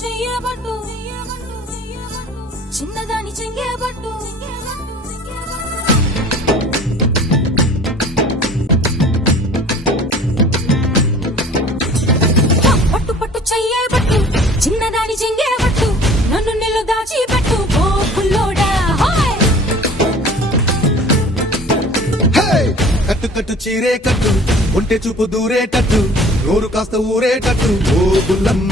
చెయ్యబట్టు చిన్నదాని చెంగేబట్టు పట్టు పట్టు చెయ్యబట్టు చిన్నదాని చెంగేబట్టు నన్ను నిల్లు దాచిపెట్టు ఓ పుల్లోడా కట్టు కట్టు చీరే కట్టు ఒంటె చూపు దూరేటట్టు నోరు కాస్త ఊరేటట్టు ఓ బుల్లమ్మ